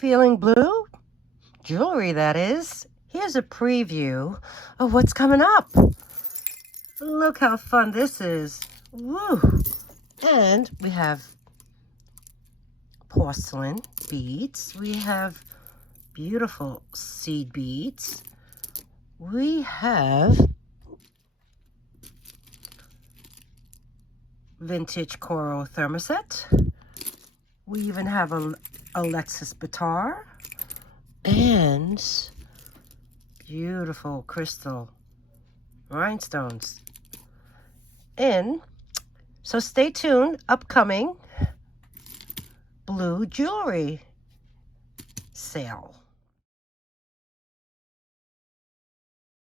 Feeling blue? Jewelry, that is. Here's a preview of what's coming up. Look how fun this is. Woo! And we have porcelain beads. We have beautiful seed beads. We have vintage coral thermoset. We even have a Lexus guitar and beautiful crystal rhinestones. And so stay tuned, upcoming blue jewelry sale.